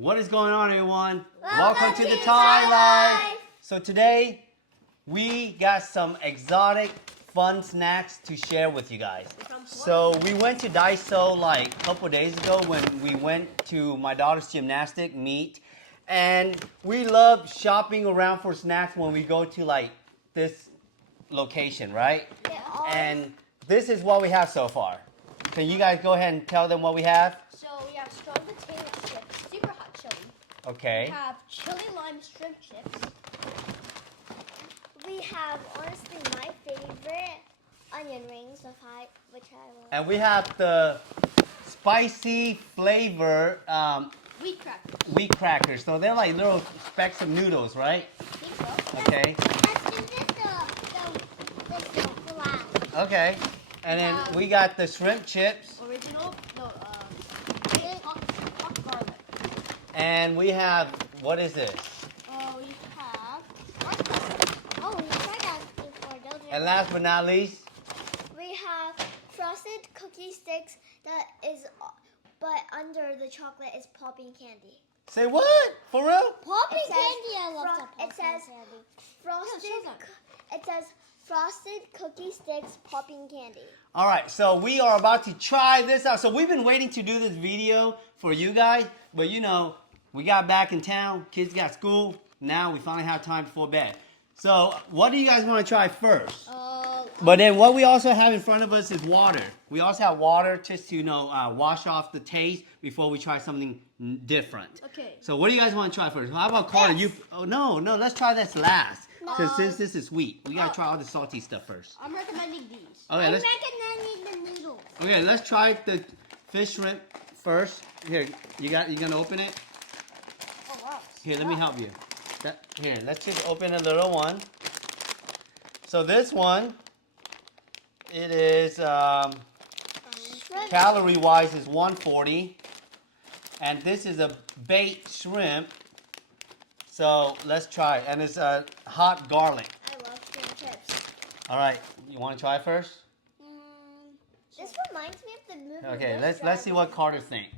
What is going on, everyone? Welcome to the Thai Life. So today we got some exotic, fun snacks to share with you guys. So we went to Daiso like a couple days ago when we went to my daughter's gymnastic meet, and we love shopping around for snacks when we go to like this location, right? And this is what we have so far. Can you guys go ahead and tell them what we have? So we have strong potato chips, super hot chili. Okay. We have chili lime shrimp chips. We have, honestly, my favorite onion rings, which I love. And we have the spicy flavor Wheat crackers. wheat crackers. So they're like little specks of noodles, right? I think so. Okay. Let's do this the last. Okay. And then we got the shrimp chips. Original, hot garlic. And we have, what is this? We have Oh, we tried that before, don't we? And last but not least, We have frosted cookie sticks but under the chocolate is popping candy. say what? For real? Popping It says candy, I love that popping it says candy. It It says frosted cookie sticks popping candy. All right, so we are about to try this out. So we've been waiting to do this video for you guys, but you know, we got back in town, kids got school, now we finally have time before bed. So what do you guys want to try first? But then what we also have in front of us is water. We also have water just to, wash off the taste before we try something different. Okay. So what do you guys want to try first? How about Carter? No, let's try this last. Because since this is sweet, we gotta try all the salty stuff first. I'm recommending these. Okay, I'm let's. recommending the noodles. Okay, let's try the fish shrimp first. Here, you gonna open it? Oh wow. Here, let me help you. Here, let's just open a little one. So this one, it is calorie-wise is 140, and this is a baked shrimp. So let's try it, and it's hot garlic. I love shrimp chips. All right, you want to try it first? This reminds me of the movie. Okay, Bus let's see what Carter thinks.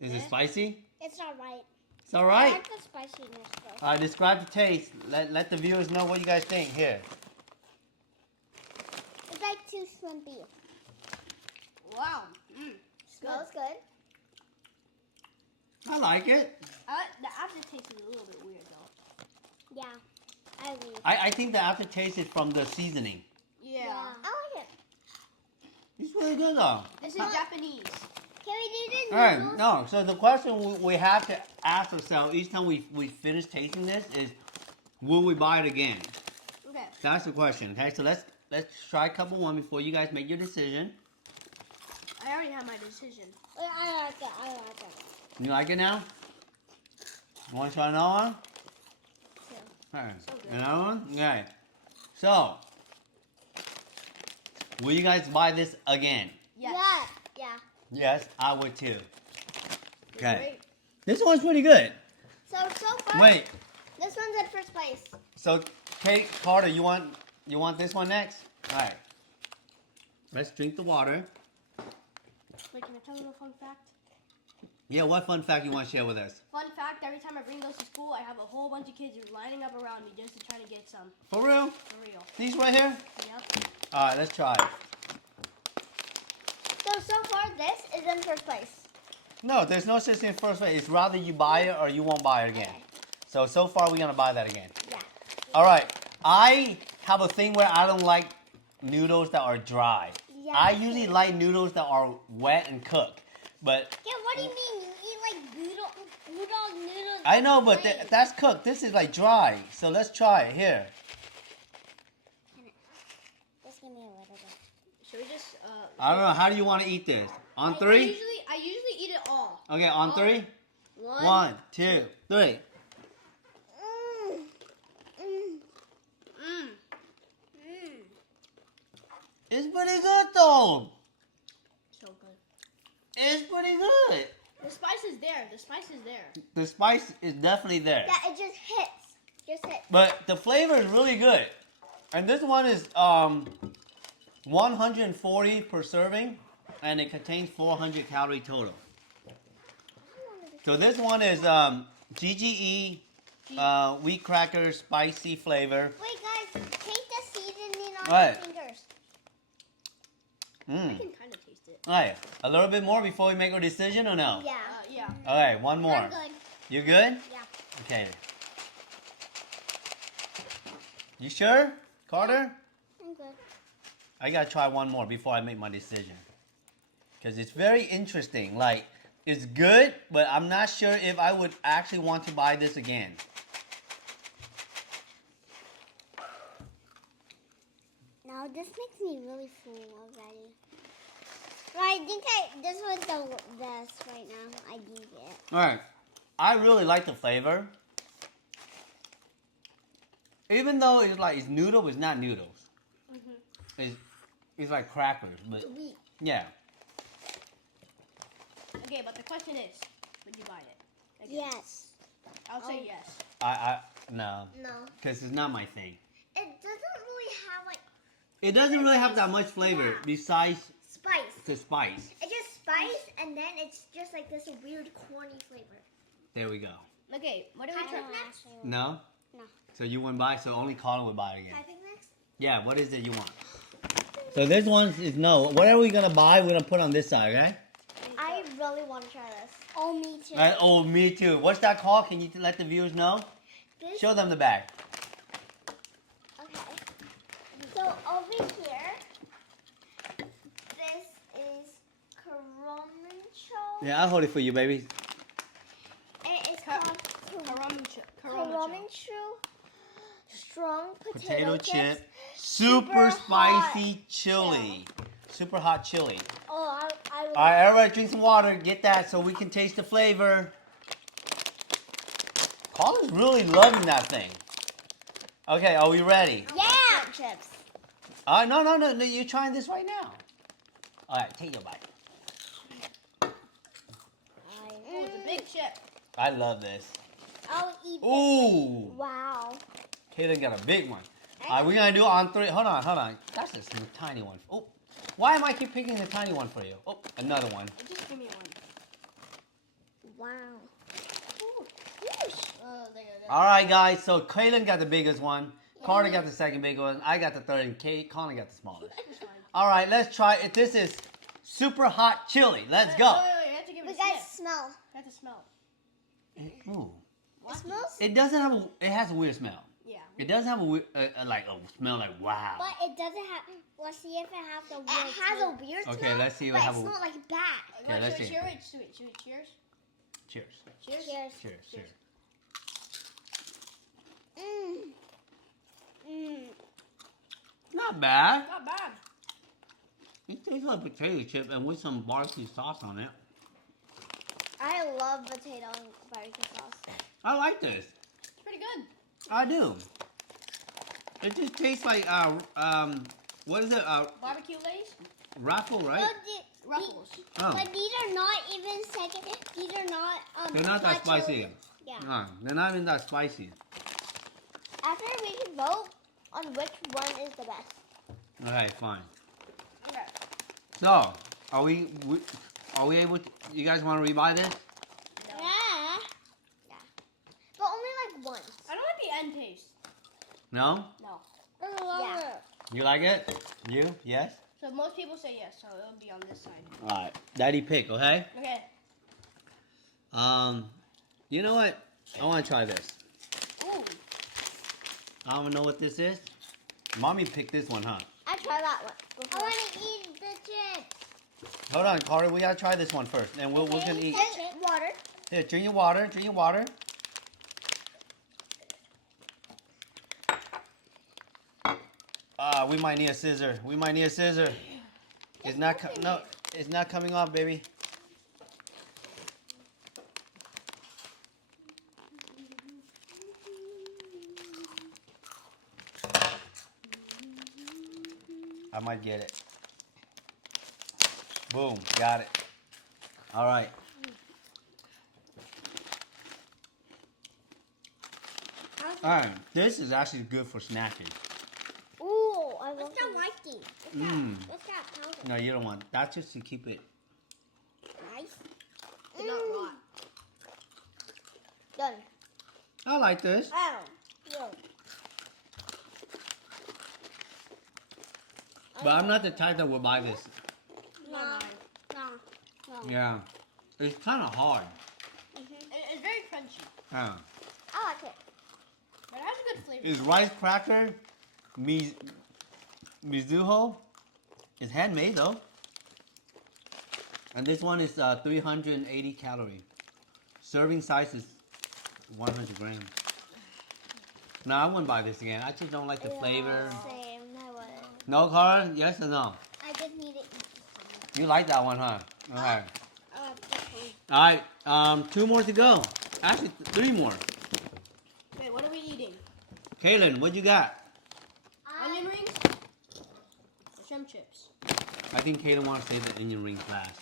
Is it spicy? It's alright. It's all I right. like the spiciness though. All right, describe the taste. Let the viewers know what you guys think. Here. It's like too shrimpy. Wow. Smells good. I like it. The aftertaste is a little bit weird though. Yeah, I agree. I think the aftertaste is from the seasoning. Yeah. I like it. It's really good though. This is Japanese. Can we do the All right, noodles? no. So the question we have to ask ourselves each time we finish tasting this is, will we buy it again? Okay. That's the question. Okay, so let's try a couple one before you guys make your decision. I already have my decision. I like it. I like it. You like it now? You want to try another one? Yeah. All right. So good. Another one? Okay. So, will you guys buy this again? Yes. Yeah. Yes, I would too. Okay. Great. This one's pretty good. So far, Wait. this one's in first place. So, Kate, Carter, you want this one next? All right. Let's drink the water. Wait, can I tell you a fun fact? Yeah, what fun fact you want to share with us? Fun fact, every time I bring those to school, I have a whole bunch of kids lining up around me just to try to get some. For real? For real. These right here? Yep. All right, let's try it. So far, this is in first place. No, there's no such thing first way. It's rather you buy it or you won't buy it again. So far, we're going to buy that again. Yeah. All right. I have a thing where I don't like noodles that are dry. Yeah, I me usually too. like noodles that are wet and cooked. But Yeah, what do you mean? You eat like noodles? I know, but plain. that's cooked. This is like dry. So let's try it here. Just give me a little bit. Should we just? I don't know. How do you want to eat this? On three? I usually eat it all. Okay, on three? One. 1, 2, 3. It's pretty good though. So good. It's pretty good. The spice is there. The spice is there. The spice is definitely there. Yeah, it just hits. Just hits. But the flavor is really good. And this one is 140 per serving. and it contains 400 calorie total. So this one is GGE wheat cracker spicy flavor. Wait, guys, taste the seasoning on Right. your fingers. I Mmm. can kind of taste it. Alright, a little bit more before we make our decision or no? Yeah. Yeah. Alright, one more. I'm good. You good? Yeah. Okay. You sure, Carter? I'm good. I gotta try one more before I make my decision. Because it's very interesting. Like, it's good, but I'm not sure if I would actually want to buy this again. Now this makes me really full already. Right, I think this one's the best right now. I need it. Alright. I really like the flavor. Even though it's noodle, it's not noodles. It's like crackers, but Sweet. yeah. Okay, but the question is, would you buy it? Again? Yes. I'll say yes. No. No. Because it's not my thing. It doesn't really have like It doesn't really have that much flavor Yeah. besides spice. the spice. It's just spice, and then it's just like this weird corny flavor. There we go. Okay, what do we Can I try? pick next? No? No. So you wouldn't buy, so only Colin would buy it Can again. I pick next? Yeah, what is it you want? So this one is no. What are we gonna buy? We're gonna put on this side, okay? I really want to try this. Oh, me too. Oh, me too. What's that called? Can you let the viewers know? This, Show them the bag. okay. So over here, this is Karamancho. Yeah, I'll hold it for you, baby. It's Ka- called Karamancho. Karamancho. Strong Potato chips. chip, super Super spicy hot. chili, super hot chili. Oh, I All right, everybody, drink some water. Get that so we can taste the flavor. Colin's really loving that thing. Okay, are we ready? Yeah. Chips. No. You're trying this right now. All right, take your bite. Oh, it's a big chip. I love this. I'll eat it. Ooh, Wow. Kaden got a big one. All right, we're gonna do it on three. Hold on. That's a tiny one. Oh, why am I keep picking the tiny one for you? Oh, another one. Just give me one. Wow. Oh, there you go. All right, guys. So Kaden got the biggest one. Carter got the second big one. I got the third, and Colin got the smallest. It's fine. All right, let's try it. This is super hot chili. Let's go. Wait, you have to give it We a guys sniff. smell. You have to smell. Ooh. It smells, It doesn't have a. It has a weird smell. Yeah. It doesn't have a weird, like a smell like wow. but it doesn't have. Let's see if it has a weird. It has a weird smell. Okay, let's see if it but have it a- smells like bad. Okay, let's Should see. we cheer it? Should we cheers? Cheers. Cheers. Cheers. Cheers. Not bad. Not bad. It tastes like potato chip and with some barbecue sauce on it. I love potato and barbecue sauce. I like this. It's pretty good. I do. It just tastes like what is it? Barbecue Lays? Raffle, right? Ruffles. Oh, But these are not even second. These are not. they're not that hot spicy. chili. Yeah. They're not even that spicy. After we can vote on which one is the best. Okay, fine. Okay. So, are we able to, you guys want to rebuy this? No. Yeah. But only like once. I don't like the end taste. No? No. Yeah. You like it? You? Yes? So most people say yes, so it'll be on this side. Alright. Daddy pick, okay? Okay. You know what? I want to try this. Ooh. I don't know what this is. Mommy picked this one, huh? I tried that one. I want to eat the chips. Hold on, Carter. We gotta try this one first, and we're gonna eat. Water. Here, drink your water. Drink your water. We might need a scissor. We might need a scissor. It's not. No, it's not coming off, baby. I might get it. Boom, got it. All right. All right, this is actually good for snacking. Ooh, I love that whitey. What's that powder? No, you don't want. That's just to keep it. Nice. It's not rot. Done. I like this. Oh. No. But I'm not the type that will buy this. No. Yeah. It's kind of hard. It's very crunchy, Yeah. I like it. but it has a good flavor. Is rice cracker Mizuho? It's handmade though. And this one is 380 calorie. Serving size is 100 grams. No, I wouldn't buy this again. I just don't like the flavor. Same. I wouldn't. No, Carl? Yes or no? I just need to eat this You like that one, huh? Okay. one. I like this one. All right. 2 more to go. Actually, 3 more. Wait, what are we eating? Kaylin, what you got? Onion rings? Or shrimp chips? I think Kaylin wants to say the onion rings last.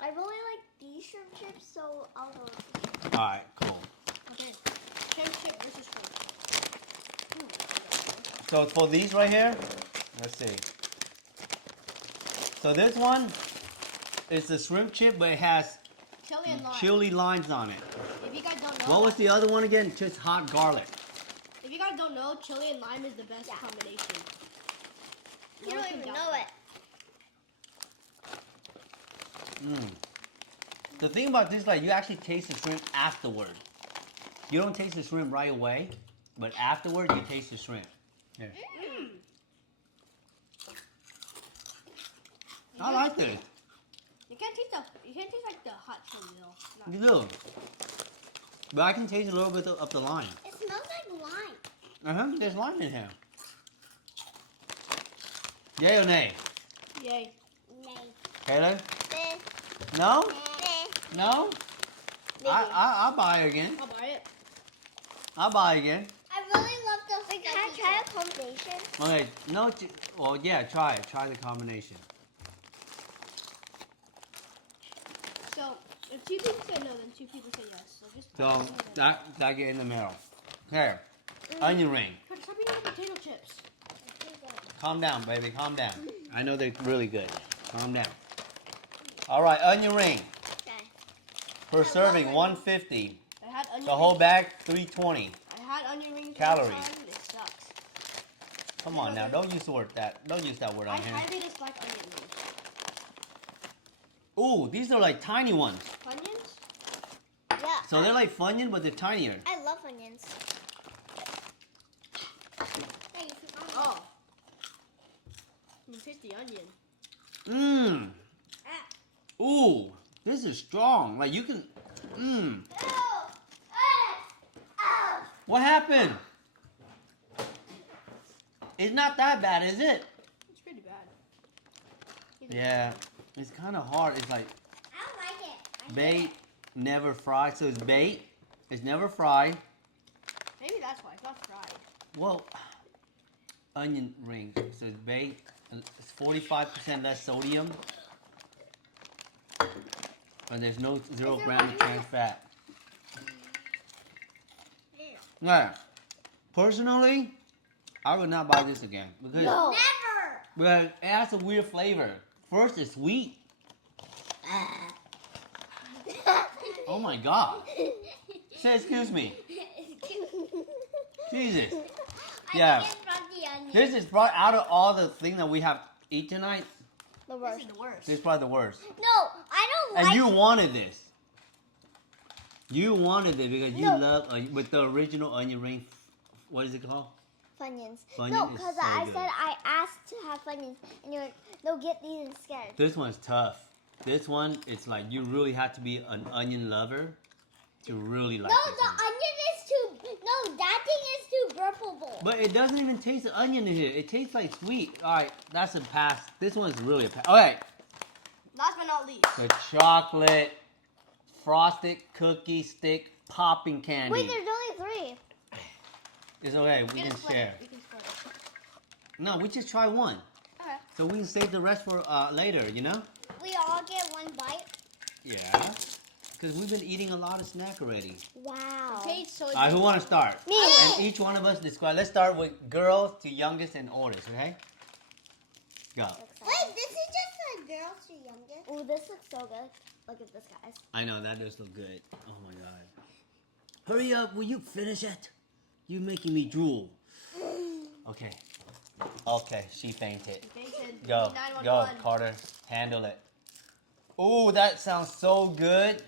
I really like these shrimp chips, so I'll go. All right, cool. Okay. Shrimp chip versus shrimp. So for these right here, let's see. So this one is the shrimp chip, but it has Chili and lime. chili lines on it. If you guys don't know, What was the other one again? Just hot garlic. if you guys don't know, chili and lime is the best combination. You don't even know it. The thing about this, like, you actually taste the shrimp afterward. You don't taste the shrimp right away, but afterward you taste the shrimp. Here. I like this. You can't taste like the hot chili though. You do. But I can taste a little bit of the lime. It smells like lime. There's lime in here. Yay or nay? Yay. Nay. Taylor? This. No? Nay. No? I'll buy it again. I'll buy it. I'll buy it again. I really love the. Wait, can I try a combination? Okay, no, well, yeah, try it. Try the combination. So if 2 people say no, then 2 people say yes. So just So, that get in the middle. Here, onion ring. Stop eating the potato chips. Calm down, baby, calm down. I know they're really good. Calm down. All right, onion ring. Okay. Per serving, 150. I had onion The whole rings. bag, 320. I had onion rings. Calories. One time. It sucks. Come on now, don't use the word that. Don't use that word I on here. highly dislike onion rings. Ooh, these are like tiny ones. Funyuns? Yeah. So they're like Funyuns, but they're tinier. I love onions. Oh. You can taste the onion. Mmm. Ooh, this is strong. Like you can. Mmm. What happened? It's not that bad, is it? It's pretty bad. Yeah, it's kind of hard. It's like I don't like it. bait, never fried. So it's bait. It's never fried. Maybe that's why it's not fried. Well, onion rings. So it's bait. It's 45% less sodium. And there's no 0 gram of trans fat. Yeah. Personally, I would not buy this again because Never. well, it has a weird flavor. First, it's sweet. Oh my god. Say excuse me. Jesus. Yeah. This is probably out of all the things that we have eaten tonight. The This worst. is the worst. This is probably the worst. No, I don't And like. you wanted this. You wanted it because you No. love with the original onion ring. What is it called? Funyuns. Funyun No, is because so I good. said I asked to have Funyuns, and you're like, they'll get these instead. This one's tough. This one, it's like you really have to be an onion lover to really like No, this the one. onion is too. No, that thing is too purple. But it doesn't even taste the onion in here. It tastes like sweet. All right, that's a pass. This one's really a pass. All right, Last but not least. the chocolate frosted cookie stick popping candy. Wait, there's only 3. It's okay. We We can split share. it. We can split it. No, we just try one. Okay. So we can save the rest for later, you know? We all get one bite. Yeah. Because we've been eating a lot of snack already. Wow. Okay, so All right, who want to start? Me. And each one of us describe. Let's start with girls to youngest and oldest, okay? Go. Wait, this is just a girls to youngest. Oh, this looks so good. Look at this, guys. I know, that does look good. Oh my god. Hurry up, will you finish it? You're making me drool. Okay. Okay, she fainted. Fainted. Go, 911. go, Carter. Handle it. Oh, that sounds so good.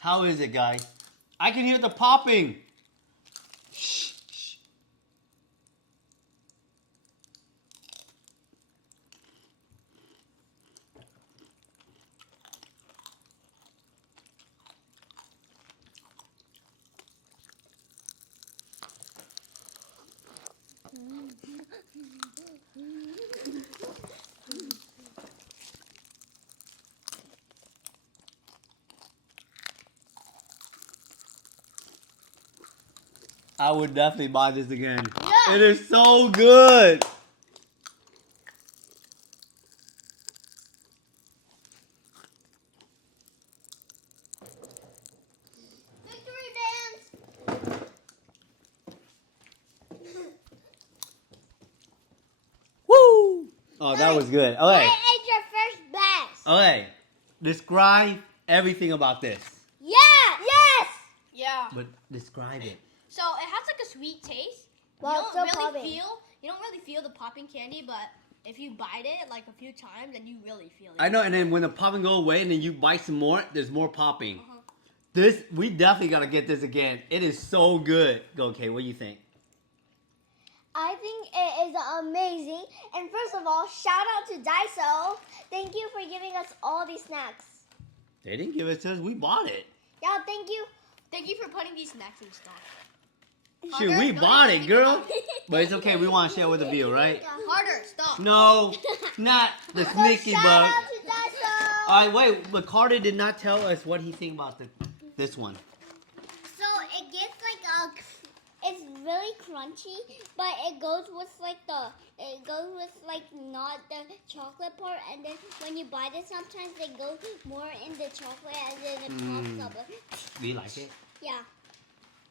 How is it, guys? I can hear the popping. Shh, shh. I would definitely buy this again. Yeah. It is so good. Victory dance. Woo! Oh, that was good. Okay. I ate your first best. Okay. Describe everything about this. Yeah. Yes. Yeah. But describe it. So it has like a sweet taste. Well, you it's don't still really popping. you don't really feel the popping candy, but if you bite it like a few times, then you really feel it. I know, and then when the popping go away and then you bite some more, there's more popping. Uh-huh. This, we definitely gotta get this again. It is so good. Go, Kay, what do you think? I think it is amazing. And first of all, shout out to Daiso. Thank you for giving us all these snacks. They didn't give it to us, we bought it. Yeah, thank you. Thank you for putting these snacks in stock. Shoot, we Don't bought even it, think girl. about it. But it's okay, we wanna share with the view, right? Harder, stop. No, not the sneaky Shout bug. out to Daiso. Alright, wait, but Carter did not tell us what he think about this one. So it gets like it's really crunchy, but it goes with not the chocolate part, and then when you bite it, sometimes it goes more in the chocolate, and then it pops up. Do you like it? Yeah.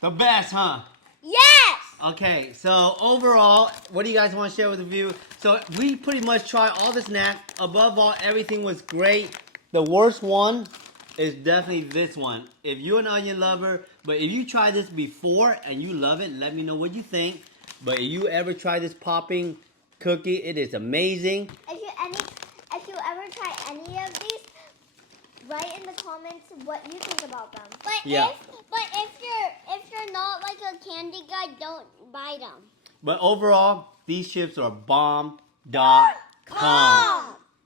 The best, huh? Yes. Okay, so overall, what do you guys want to share with the view? So we pretty much tried all the snacks. Above all, everything was great. The worst one is definitely this one. If you're an onion lover, but if you tried this before and you love it, let me know what you think. But if you ever try this popping cookie, it is amazing. If you ever try any of these, write in the comments what you think about them. But Yeah. if you're not like a candy guy, don't buy them. But overall, these chips are bomb.com.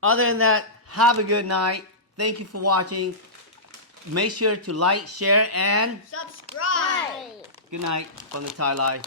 Other than that, have a good night. Thank you for watching. Make sure to like, share, and Subscribe. Bye. good night from the Thai Life.